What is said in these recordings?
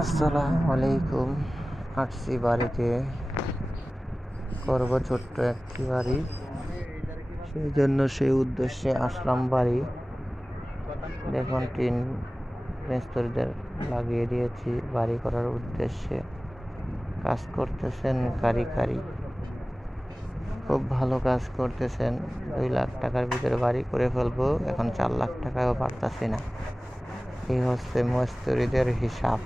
আসসালামু আলাইকুম। আসছি বাড়িতে করব ছোট্ট একটি বাড়ি, সেই জন্য সেই উদ্দেশ্যে আসলাম বাড়ি। দেখুন টিন মিস্ত্রিদের লাগিয়ে দিয়েছি বাড়ি করার উদ্দেশ্যে। কাজ করতেছেন কারিগরি, খুব ভালো কাজ করতেছেন। 2 লাখ টাকার ভিতরে বাড়ি করে ফেলবো, এখন 4 লাখ টাকাও পারতাছি না। এই হচ্ছে মিস্ত্রিদের হিসাব।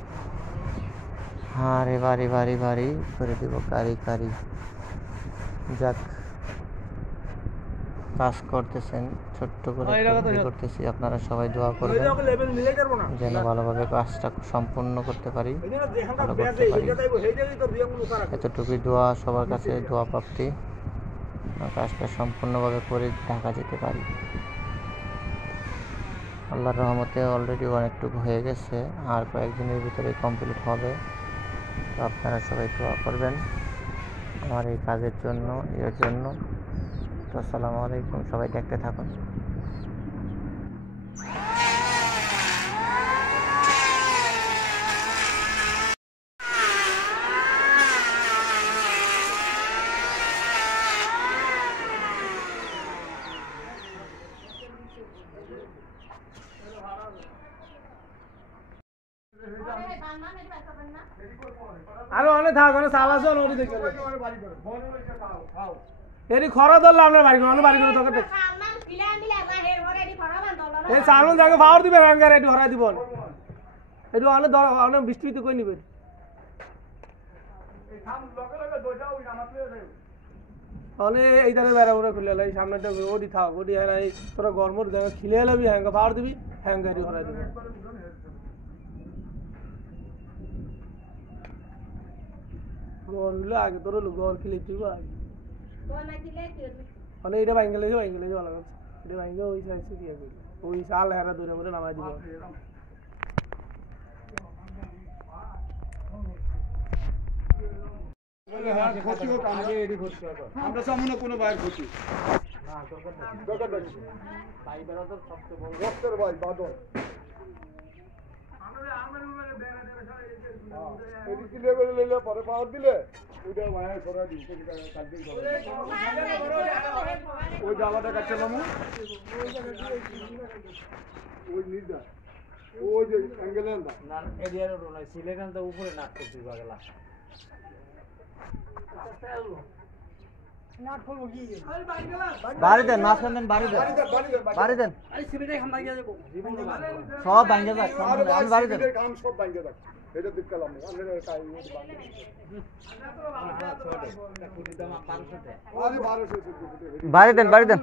বাড়ি বাড়ি বাড়ি করে দিব কারিগরি। যাক, কাজ করতেছেন, ছোট্ট করে করতেছি। আপনারা সবাই দোয়া করবেন যেন ভালোভাবে কাজটা সম্পূর্ণ করতে পারি, ভালো করতে পারি। এতটুকুই দোয়া, সবার কাছে দোয়া প্রাপ্তি, কাজটা সম্পূর্ণভাবে করে ঢাকা যেতে পারি। আল্লাহর রহমতে অলরেডি অনেকটুকু হয়ে গেছে, আর কয়েকদিনের ভিতরে কমপ্লিট হবে। তো আপনারা সবাই দোয়া করবেন আমার এই কাজের জন্য, এর জন্য। তো আসসালামু আলাইকুম, সবাই দেখতে থাকুন। আরে অনেক থাক, অনেক চাল আছে, অনেক দেখে এটি খরা ধরলে আপনার বাড়ি করে বাড়ি করে তোকে এই চালন যাকে পাওয়ার দিবেন হ্যাঙ্গার এটি হরাই দিব। এটি অনেক অনেক বিস্তৃত করে নিবেন। অনেক এই ধারে বেড়া উড়ে খুলে এলো, এই সামনেটা ওটি থাক, ওটি হ্যাঁ তোরা গরমর জায়গা খিলে এলাবি হ্যাঙ্গা পাওয়ার দিবি, হ্যাঙ্গারি হরাই দিবি। আগে তোর ঘর খিলে তুই আগে মানে এটা ভাঙ্গলে ভালো কথা। এটা ভাঙ্গে ওই সাইজে দিয়ে করি, ওই শাল হেরা দূরে করে নামাই দিব। আমরা সামনে কোনো বাইর ক্ষতি পরে পাওয়ার দিলে ওই জামাটা কাটতে নামো, ওই নির্দা ওই যে অ্যাঙ্গেলের সিলেকানটা উপরে নাক করতে পারলা বাড়ি দেন, মাঝখান দেন, বাড়ি দেন, বাড়ি দেন, সব ভাঙ্গে যাক, আমি বাড়ি দেন, সব ভাঙ্গে যাক। এটা দিক কালাম বাড়ি দেন, বাড়ি দেন।